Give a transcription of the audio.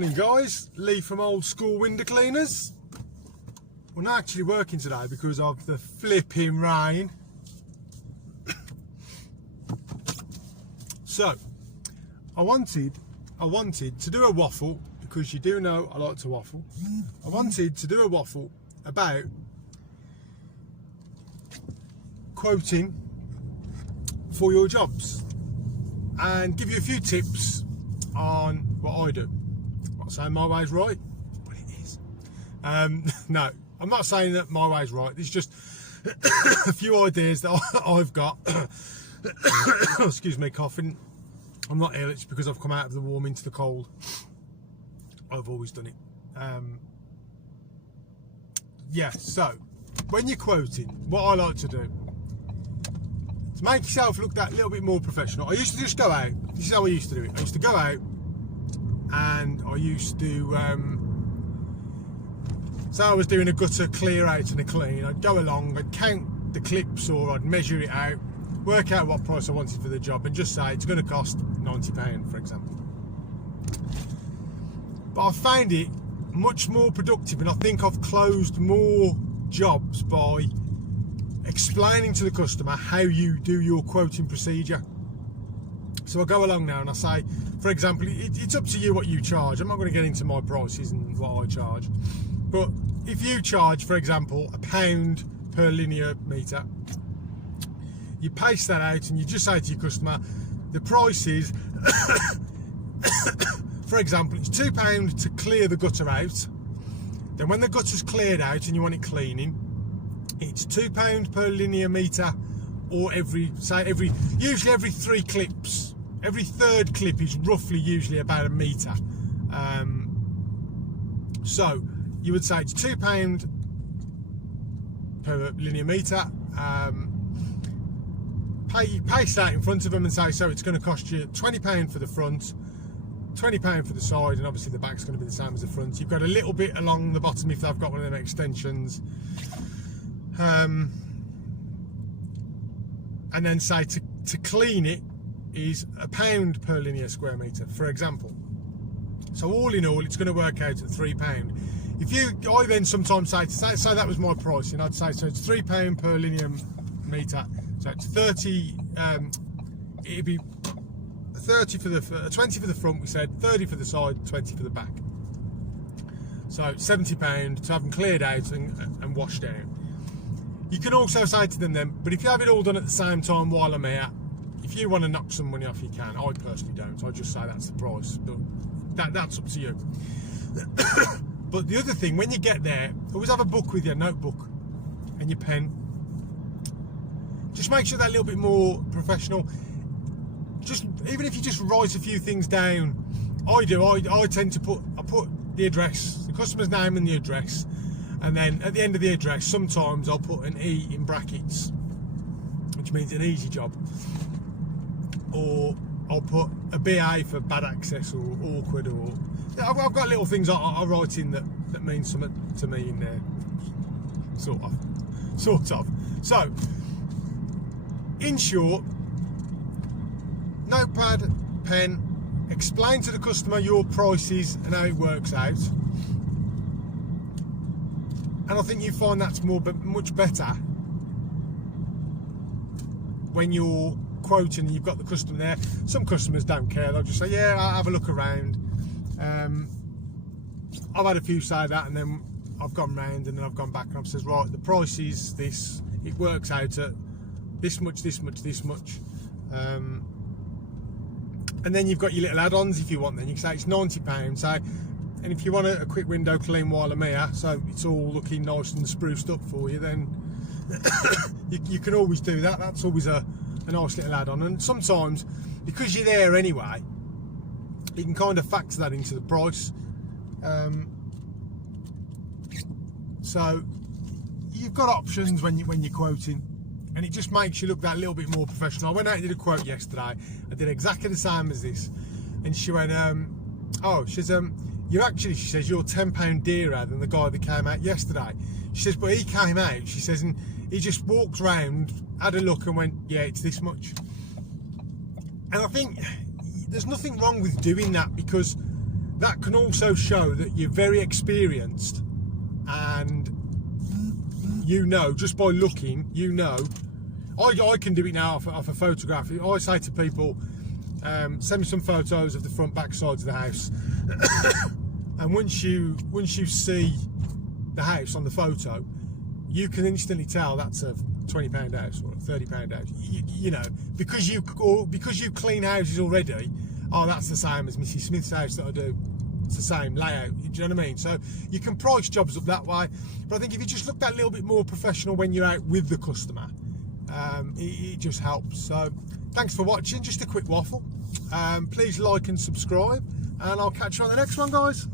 Morning guys, Lee from Old School Window Cleaners. We're not actually working today because of the flipping rain. So, I wanted to do a waffle, because you do know I like to waffle. I wanted to do a waffle about quoting for your jobs and give you a few tips on what I do. I'm not saying my way's right, but it is. No, I'm not saying that my way's right. It's just a few ideas that I've got. Excuse me, coughing. I'm not ill, it's because I've come out of the warm into the cold. I've always done it. Yeah, so when you're quoting, what I like to do to make yourself look that little bit more professional, I used to just go out. This is how I used to do it. I used to go out and I used to so I was doing a gutter clear out and a clean. I'd go along, I'd count the clips or I'd measure it out, work out what price I wanted for the job and just say it's going to cost £90, for example. But I found it much more productive, and I think I've closed more jobs by explaining to the customer how you do your quoting procedure. So I go along now and I say, for example, it's up to you what you charge. I'm not going to get into my prices and what I charge, but if you charge, for example, £1 per linear metre, you paste that out and you just say to your customer, the price is for example, it's £2 to clear the gutter out. Then when the gutter's cleared out and you want it cleaning, it's £2 per linear metre, or usually every 3 clips. Every third clip is roughly usually about a metre. So you would say it's £2 per linear metre. Paste that in front of them and say, so it's going to cost you £20 for the front, £20 for the side, and obviously the back's going to be the same as the front. You've got a little bit along the bottom if they've got one of them extensions. And then say to clean it is £1 per linear square metre, for example. So all in all, it's going to work out at £3. I then sometimes say that was my price, and I'd say, so it's £3 per linear metre. So it's 30. It'd be 30 for the 20 for the front. We said 30 for the side, 20 for the back. So £70 to have them cleared out and washed out. You can also say to them then, but if you have it all done at the same time while I'm here, if you want to knock some money off, you can. I personally don't. I just say that's the price, but that's up to you. But the other thing, when you get there, always have a book with you, a notebook and your pen. Just make sure that a little bit more professional. Just even if you just write a few things down, I tend to put the address, the customer's name and the address, and then at the end of the address sometimes I'll put an E in brackets, which means an easy job, or I'll put a BA for bad access or awkward, or I've got little things I write in that mean something to me in there, sort of. So in short, notepad, pen, explain to the customer your prices and how it works out. And I think you find that's much better when you're quoting and you've got the customer there. Some customers don't care, they'll just say, yeah, I'll have a look around. I've had a few say that, and then I've gone round and then I've gone back and I've said, right, the price is this, it works out at this much, this much, this much. And then you've got your little add-ons if you want. Then you can say it's £90. So, and if you want a quick window clean while I'm here, so it's all looking nice and spruced up for you, then you can always do that. That's always a nice little add-on. And sometimes, because you're there anyway, you can kind of factor that into the price. So you've got options when you're quoting. And it just makes you look that little bit more professional. I went out and did a quote yesterday. I did exactly the same as this. And she went, she says, she says, you're £10 dearer than the guy that came out yesterday. She says, but he came out, she says, and he just walked round, had a look and went, yeah, it's this much. And I think there's nothing wrong with doing that, because that can also show that you're very experienced, and you know, just by looking, you know. I can do it now off a photograph. I say to people, send me some photos of the front, back sides of the house, and once you see the house on the photo, you can instantly tell that's a £20 house or a £30 house. You know, because you clean houses already. Oh, that's the same as Mrs. Smith's house that I do. It's the same layout. Do you know what I mean? So you can price jobs up that way. But I think if you just look that little bit more professional when you're out with the customer, it just helps. So thanks for watching. Just a quick waffle. Please like and subscribe, and I'll catch you on the next one, guys.